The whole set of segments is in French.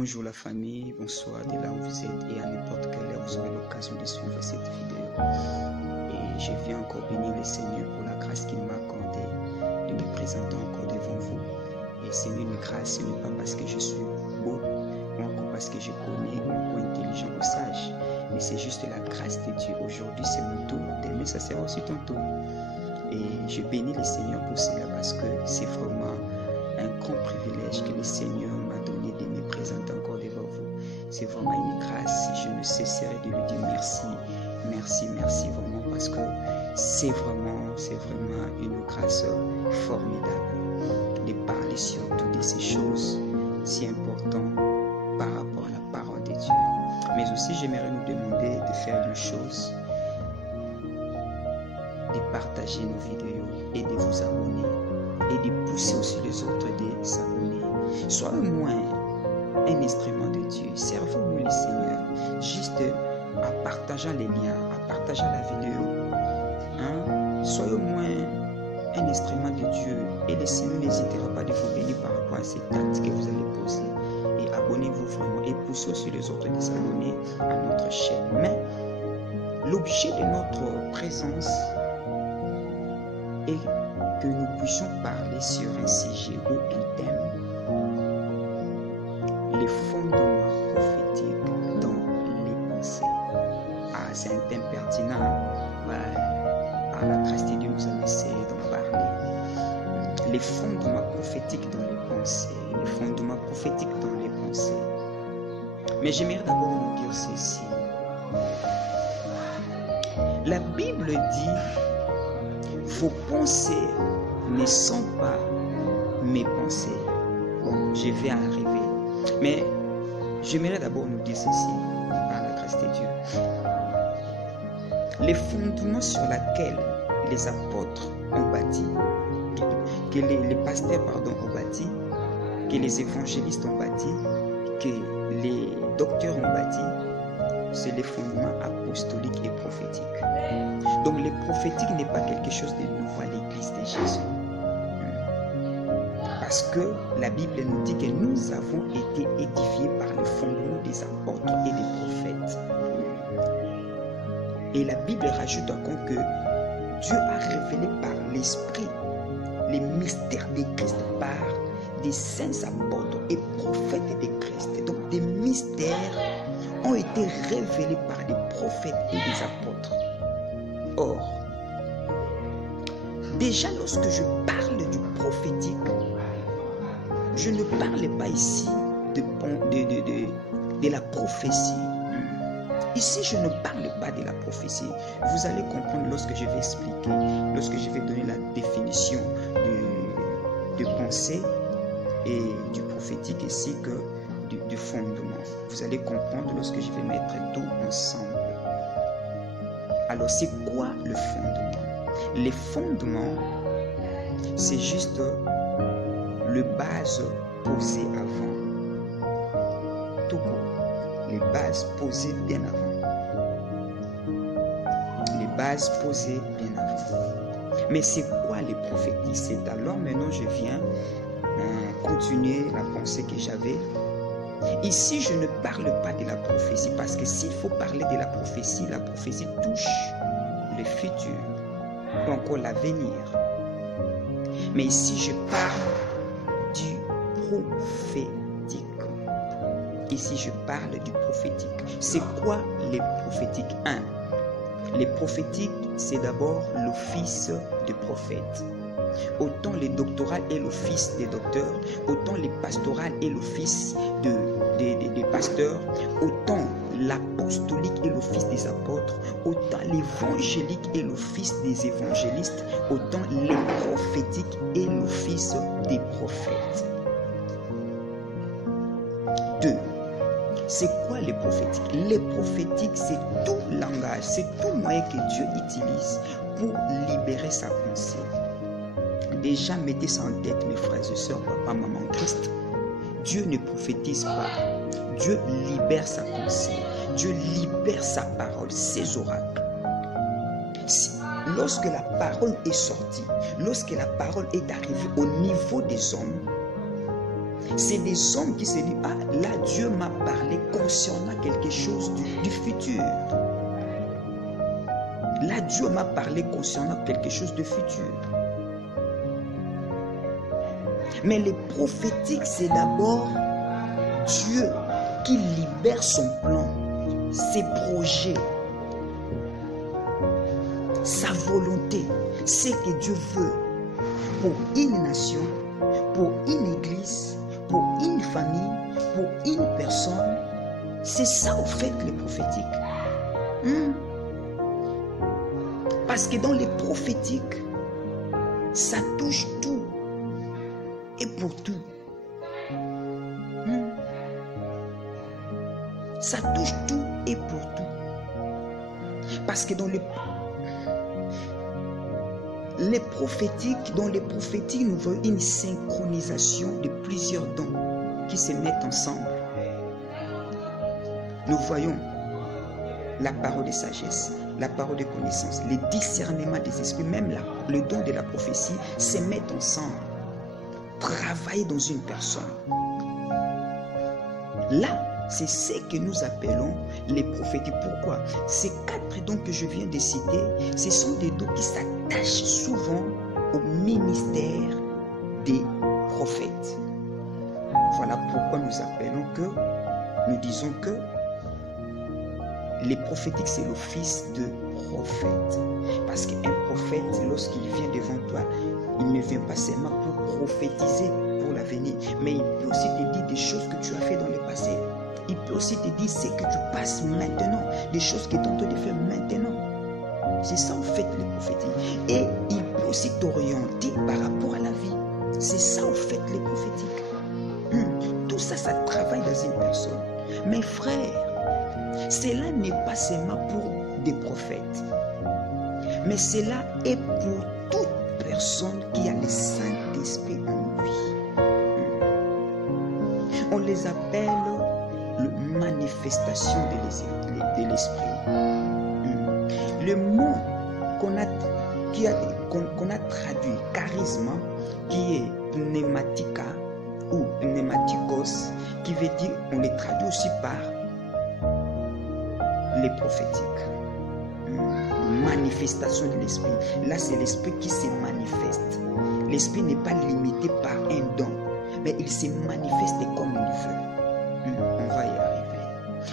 Bonjour la famille, bonsoir de là où vous êtes et à n'importe quelle heure vous aurez l'occasion de suivre cette vidéo. Et je viens encore bénir le Seigneur pour la grâce qu'il m'a accordée de me présenter encore devant vous. Et c'est une grâce, ce n'est pas parce que je suis beau ou encore parce que je connais ou encore intelligent ou sage, mais c'est juste la grâce de Dieu. Aujourd'hui c'est mon tour, demain ça sera aussi ton tour. Et je bénis le Seigneur pour cela parce que c'est vraiment un grand privilège que le Seigneur m'a donné de me présenter encore devant vous. C'est vraiment une grâce. Je ne cesserai de lui dire merci, merci, merci vraiment parce que c'est vraiment une grâce formidable de parler surtout de ces choses si importantes par rapport à la parole de Dieu. Mais aussi j'aimerais nous demander de faire une chose, de partager nos vidéos et de vous abonner et de pousser aussi les autres de s'abonner. Soyez-moi un instrument de Dieu, servons-nous le Seigneur juste en partageant les liens, en partageant la vidéo. Soyez-moi un instrument de Dieu et le Seigneur n'hésitera pas de vous bénir par rapport à ces actes que vous allez poser. Et abonnez-vous vraiment et poussez aussi les autres de s'abonner à notre chaîne. Mais l'objet de notre présence est que nous puissions parler sur un sujet ou un thème, les fondements prophétiques dans les pensées. C'est un thème pertinent. Par la grâce de Dieu, nous allons essayer d'en parler. Les fondements prophétiques dans les pensées. Les fondements prophétiques dans les pensées. Mais j'aimerais d'abord vous dire ceci. La Bible dit: vos pensées ne sont pas mes pensées. Bon, je vais arriver. Mais j'aimerais d'abord nous dire ceci, par la grâce de Dieu. Les fondements sur lesquels les apôtres ont bâti, que les pasteurs ont bâti, que les évangélistes ont bâti, que les docteurs ont bâti, c'est les fondements apostoliques et prophétiques. Donc le prophétique n'est pas quelque chose de nouveau à l'église de Jésus. Parce que la Bible nous dit que nous avons été édifiés par le fondement des apôtres et des prophètes. Et la Bible rajoute encore que Dieu a révélé par l'Esprit les mystères de Christ par des saints apôtres et prophètes de Christ. Donc des mystères ont été révélés par des prophètes et des apôtres. Or, déjà lorsque je parle du prophétique, je ne parle pas ici de la prophétie. Ici, je ne parle pas de la prophétie. Vous allez comprendre lorsque je vais expliquer, lorsque je vais donner la définition de pensée et du prophétique ainsi que du fondement. Vous allez comprendre lorsque je vais mettre tout ensemble. Alors, c'est quoi le fondement? Les fondements, c'est juste le base posée avant. Tout court. Les bases posées bien avant. Les bases posées bien avant. Mais c'est quoi les prophéties? C'est alors maintenant je viens continuer la pensée que j'avais. Ici, je ne parle pas de la prophétie parce que s'il faut parler de la prophétie touche le futur ou encore l'avenir. Mais ici, je parle du prophétique. Ici, je parle du prophétique. C'est quoi les prophétiques? Les prophétiques, c'est d'abord l'office de prophète. Autant les doctorales et l'office des docteurs, autant les pastorales et l'office des pasteurs, autant l'apostolique et l'office des apôtres, autant l'évangélique et l'office des évangélistes, autant les prophétiques et l'office des prophètes. 2. C'est quoi les prophétiques? Les prophétiques, c'est tout langage, c'est tout moyen que Dieu utilise pour libérer sa pensée. Déjà, mettez ça en tête, mes frères et sœurs, papa, maman, Christ. Dieu ne prophétise pas. Dieu libère sa pensée. Dieu libère sa parole, ses oracles. Lorsque la parole est sortie, lorsque la parole est arrivée au niveau des hommes, C'est des hommes qui se disent, ah là Dieu m'a parlé concernant quelque chose du futur. Là Dieu m'a parlé concernant quelque chose de futur. Mais les prophétiques, c'est d'abord Dieu qui libère son plan, ses projets, sa volonté, ce que Dieu veut pour une nation, pour une église, pour une famille, pour une personne. C'est ça en fait les prophétiques. Parce que dans les prophétiques, ça touche tout et pour tout. Ça touche tout et pour tout. Parce que dans les prophétiques, nous voyons une synchronisation de plusieurs dons qui se mettent ensemble. Nous voyons la parole de sagesse, la parole de connaissance, les discernements des esprits, même le don de la prophétie se mettent ensemble. Travailler dans une personne. Là, c'est ce que nous appelons les prophétiques. Pourquoi? Ces 4 dons que je viens de citer, ce sont des dons qui s'attachent souvent au ministère des prophètes. Voilà pourquoi nous disons que les prophétiques, c'est l'office de prophète. Parce qu'un prophète, lorsqu'il vient devant toi, il ne vient pas seulement pour prophétiser pour l'avenir, mais il peut aussi te dire des choses que tu as fait dans le passé. Il peut aussi te dire ce que tu passes maintenant, des choses que tu es en train de faire maintenant. C'est ça en fait les prophétiques. Et il peut aussi t'orienter par rapport à la vie. C'est ça en fait les prophétiques. Tout ça, ça travaille dans une personne. Mes frères, cela n'est pas seulement pour des prophètes, mais cela est pour toute personne qui a le Saint-Esprit en lui. On les appelle la manifestation de l'Esprit. Le mot qu'on a traduit charisme, qui est pneumatica ou pneumatikos, qui veut dire, on les traduit aussi par les prophétiques. Manifestation de l'esprit. Là, c'est l'esprit qui se manifeste. L'esprit n'est pas limité par un don, mais il se manifeste comme il veut. On va y arriver.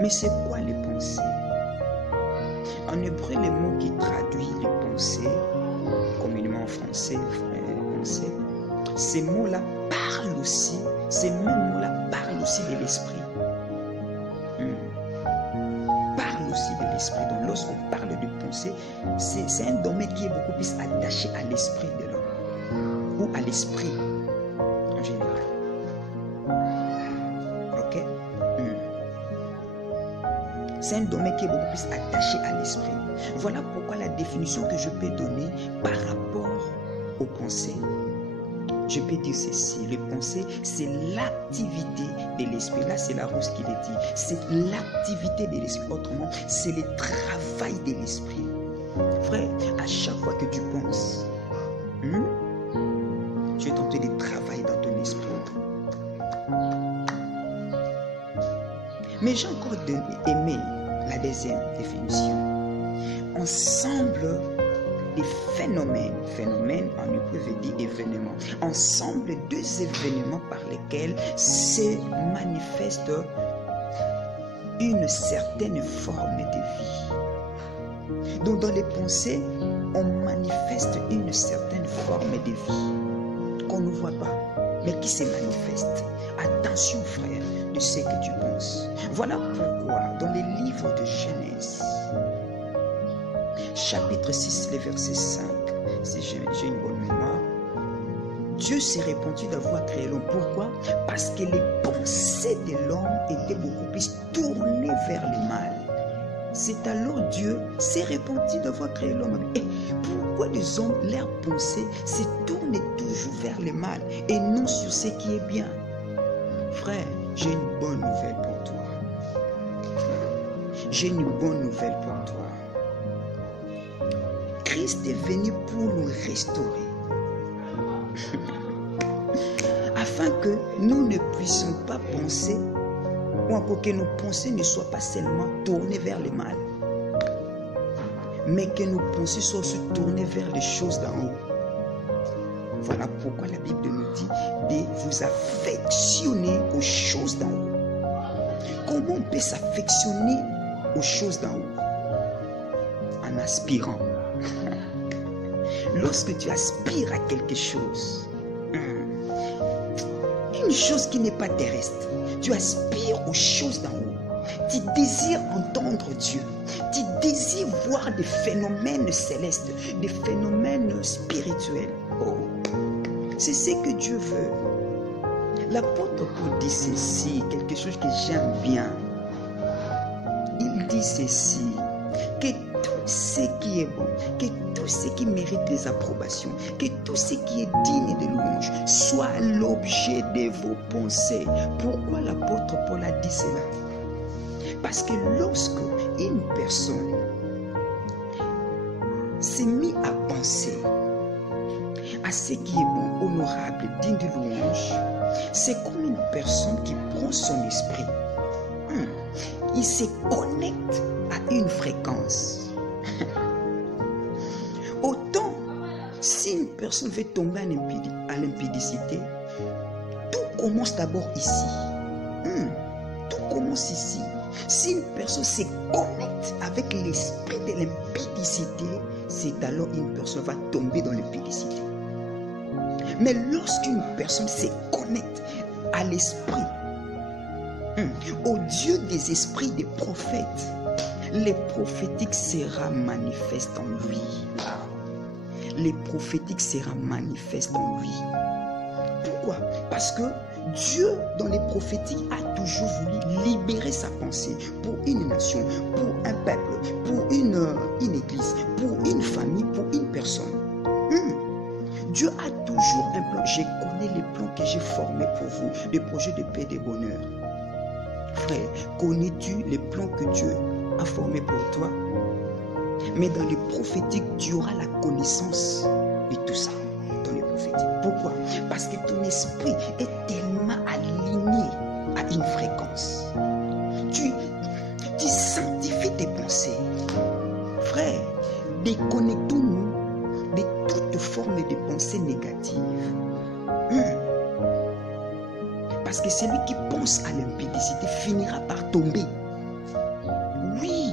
Mais c'est quoi les pensées? En hébreu, le mot qui traduit les pensées, communément en français, ces mots-là parlent aussi, ces mêmes mots-là parlent aussi de l'esprit. De l'esprit. Donc lorsqu'on parle de pensée, c'est un domaine qui est beaucoup plus attaché à l'esprit de l'homme ou à l'esprit en général. Ok? C'est un domaine qui est beaucoup plus attaché à l'esprit. Voilà pourquoi la définition que je peux donner par rapport aux pensées. Je peux dire ceci, les pensées, c'est l'activité de l'esprit. Là, c'est la rose qui le dit. C'est l'activité de l'esprit. Autrement, c'est le travail de l'esprit. Frère, à chaque fois que tu penses, tu es en train de travailler dans ton esprit. Mais j'ai encore aimé la deuxième définition. Ensemble, des phénomènes en hébreu veut dire événement, ensemble 2 événements par lesquels se manifeste une certaine forme de vie. Donc dans les pensées, on manifeste une certaine forme de vie qu'on ne voit pas, mais qui se manifeste. Attention frère de ce que tu penses. Voilà pourquoi dans les livres de Genèse, chapitre 6, le verset 5, si j'ai une bonne mémoire, Dieu s'est répandu d'avoir créé l'homme. Pourquoi? Parce que les pensées de l'homme étaient beaucoup plus tournées vers le mal. C'est alors Dieu s'est répandu d'avoir créé l'homme. Et pourquoi les hommes, leurs pensées se tournent toujours vers le mal et non sur ce qui est bien? Frère, j'ai une bonne nouvelle pour toi. J'ai une bonne nouvelle pour toi. Christ est venu pour nous restaurer, afin que nous ne puissions pas penser, ou encore que nos pensées ne soient pas seulement tournées vers le mal, mais que nos pensées soient aussi tournées vers les choses d'en haut. Voilà pourquoi la Bible nous dit de vous affectionner aux choses d'en haut. Comment on peut s'affectionner aux choses d'en haut? En aspirant. Lorsque tu aspires à quelque chose, une chose qui n'est pas terrestre, tu aspires aux choses d'en haut. Tu désires entendre Dieu. Tu désires voir des phénomènes célestes, des phénomènes spirituels. Oh, c'est ce que Dieu veut. L'apôtre Paul dit ceci, quelque chose que j'aime bien. Il dit ceci, que tout ce qui est bon, que tout ce qui mérite des approbations, que tout ce qui est digne de louange soit l'objet de vos pensées. Pourquoi l'apôtre Paul a dit cela? Parce que lorsque une personne s'est mise à penser à ce qui est bon, honorable, digne de louange, c'est comme une personne qui prend son esprit. Il se connecte à une fréquence. Autant, si une personne veut tomber à l'impudicité, tout commence d'abord ici. Tout commence ici. Si une personne se connecte avec l'esprit de l'impudicité, c'est alors une personne va tomber dans l'impudicité. Mais lorsqu'une personne se connecte à l'esprit, au Dieu des esprits des prophètes, le prophétique sera manifeste en lui. Le prophétique sera manifeste en lui. Pourquoi? Parce que Dieu, dans les prophétiques, a toujours voulu libérer sa pensée pour une nation, pour un peuple, pour une église, pour une famille, pour une personne. Dieu a toujours un plan. Je connais les plans que j'ai formés pour vous, des projets de paix et de bonheur. Frère, connais-tu les plans que Dieu a formés pour toi? Mais dans les prophétiques, tu auras la connaissance de tout ça. Dans les prophétiques. Pourquoi? Parce que ton esprit est tellement aligné à une fréquence. Tu sanctifies tes pensées. Frère, déconnectons-nous de toute forme de pensée négative. Parce que celui qui pense à l'impudicité finira par tomber. Oui,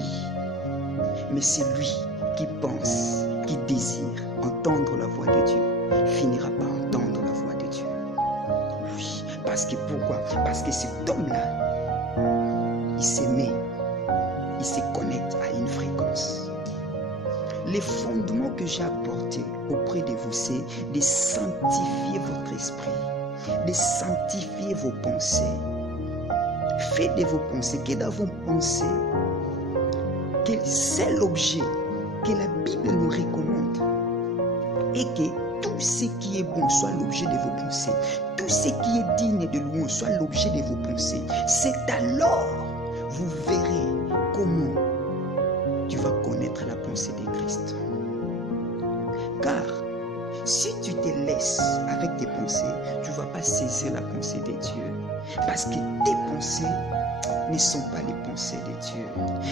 mais celui qui pense, qui désire entendre la voix de Dieu, finira par entendre la voix de Dieu. Oui, parce que pourquoi? Parce que cet homme-là, il s'aimait, il se connecte à une fréquence. Les fondements que j'ai apportés auprès de vous, c'est de sanctifier votre esprit, de sanctifier vos pensées. Faites de vos pensées, que dans vos pensées, que c'est l'objet que la Bible nous recommande et que tout ce qui est bon soit l'objet de vos pensées, tout ce qui est digne de louange soit l'objet de vos pensées. C'est alors vous verrez comment tu vas connaître la pensée de Christ. Car si tu te laisses avec tes pensées, tu ne vas pas saisir la pensée de Dieu. Parce que tes pensées ne sont pas les pensées de Dieu.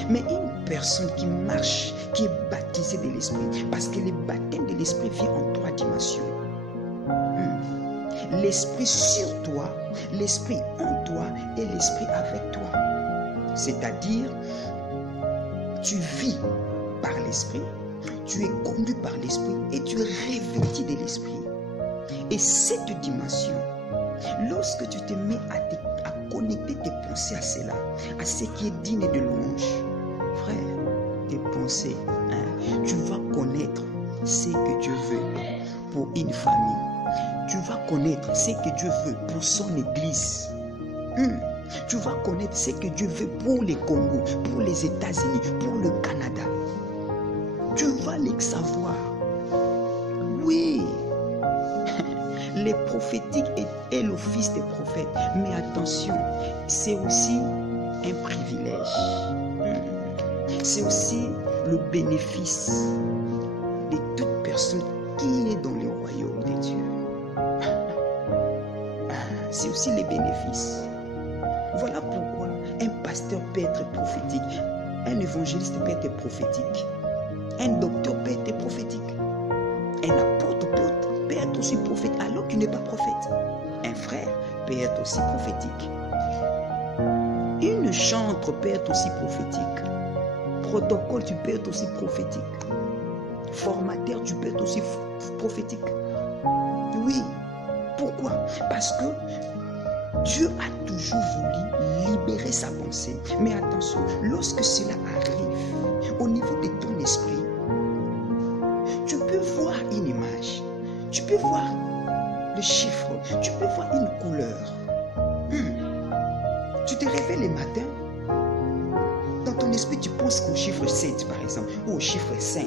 Mais une personne qui marche, qui est baptisée de l'Esprit, parce que le baptême de l'Esprit vient en 3 dimensions. L'Esprit sur toi, l'Esprit en toi et l'Esprit avec toi. C'est-à-dire, tu vis par l'Esprit, tu es conduit par l'Esprit et tu es revêtu de l'Esprit. Et cette dimension, lorsque tu te mets à connecter tes pensées à cela, à ce qui est digne de louange, frère, tes pensées, tu vas connaître ce que Dieu veut pour une famille. Tu vas connaître ce que Dieu veut pour son église. Tu vas connaître ce que Dieu veut pour les Congo, pour les États-Unis, pour le Canada. Tu vas les savoir. Oui. Les prophétiques est l'office des prophètes. Mais attention, c'est aussi un privilège. C'est aussi le bénéfice de toute personne qui est dans le royaume de Dieu. c'est aussi les bénéfices. Voilà pourquoi un pasteur peut être prophétique, un évangéliste peut être prophétique, un docteur peut être prophétique, un apôtre peut être aussi prophète alors qu'il n'est pas prophète. Un frère peut être aussi prophétique. Une chantre peut être aussi prophétique. Protocole, tu peux être aussi prophétique. Formateur, tu peux être aussi prophétique. Oui. Pourquoi? Parce que Dieu a toujours voulu libérer sa pensée. Mais attention, lorsque cela arrive au niveau de ton esprit, tu peux voir une image, tu peux voir le chiffre, tu peux voir une couleur. Tu te réveilles le matin, dans ton esprit, tu penses qu'au chiffre 7, par exemple, ou au chiffre 5.